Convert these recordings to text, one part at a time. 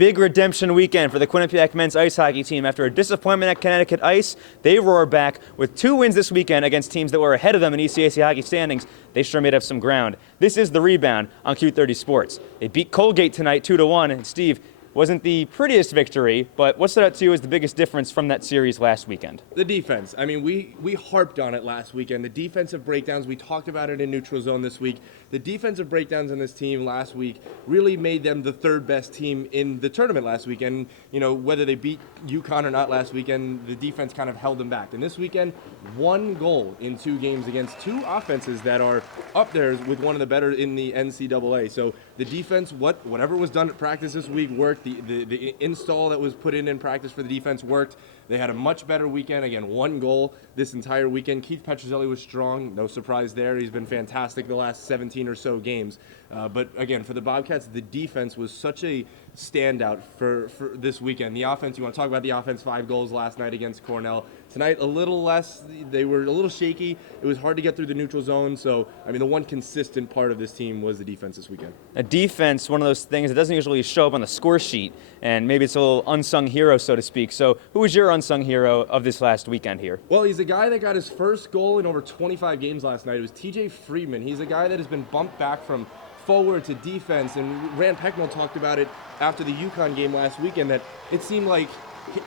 Big redemption weekend for the Quinnipiac men's ice hockey team. After a disappointment at Connecticut Ice, they roar back with 2 wins this weekend against teams that were ahead of them in ECAC hockey standings. They sure made up some ground. This is The Rebound on Q30 Sports. They beat Colgate tonight 2-1. And Steve, wasn't the prettiest victory, but what stood out to you as the biggest difference from that series last weekend? The defense. I mean, we harped on it last weekend. The defensive breakdowns, we talked about it in neutral zone this week. The defensive breakdowns in this team last week really made them the 3rd best team in the tournament last weekend. You know, whether they beat UConn or not last weekend, the defense kind of held them back. And this weekend, 1 goal in 2 games against 2 offenses that are up there with one of the better in the NCAA. So the defense, whatever was done at practice this week worked. The install that was put in practice for the defense worked. They had a much better weekend. Again, 1 goal this entire weekend. Keith Petrozelli was strong. No surprise there. He's been fantastic the last 17 or so games. But again, for the Bobcats, the defense was such a standout for this weekend. The offense, you want to talk about the offense, 5 goals last night against Cornell. Tonight, a little less. They were a little shaky. It was hard to get through the neutral zone. So, I mean, the one consistent part of this team was the defense this weekend. A defense, one of those things that doesn't usually show up on the score sheet, and maybe it's a little unsung hero, so to speak. So who was your unsung hero of this last weekend here? Well, he's a guy that got his first goal in over 25 games last night. It was TJ Friedman. He's a guy that has been bumped back from forward to defense, and Rand Pecknell talked about it after the UConn game last weekend, that it seemed like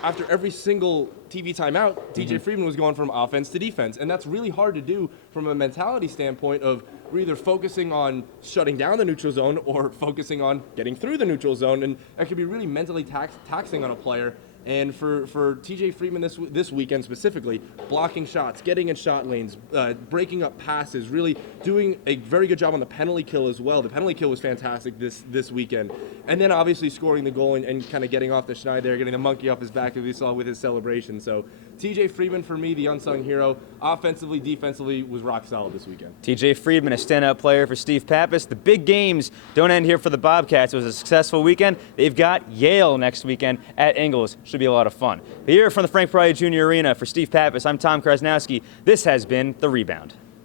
after every single TV timeout, TJ Friedman was going from offense to defense, and that's really hard to do from a mentality standpoint of we're either focusing on shutting down the neutral zone or focusing on getting through the neutral zone, and that could be really mentally taxing on a player. And for TJ Friedman this weekend specifically, blocking shots, getting in shot lanes, breaking up passes, really doing a very good job on the penalty kill as well. The penalty kill was fantastic this weekend. And then obviously scoring the goal and kind of getting off the schneid there, getting the monkey off his back that we saw with his celebration. So TJ Friedman, for me, the unsung hero, offensively, defensively, was rock solid this weekend. TJ Friedman, a standout player for Steve Pappas. The big games don't end here for the Bobcats. It was a successful weekend. They've got Yale next weekend at Ingles. Should be a lot of fun. But here from the Frank Pryor Jr. Arena, for Steve Pappas, I'm Tom Krosnowski. This has been The Rebound.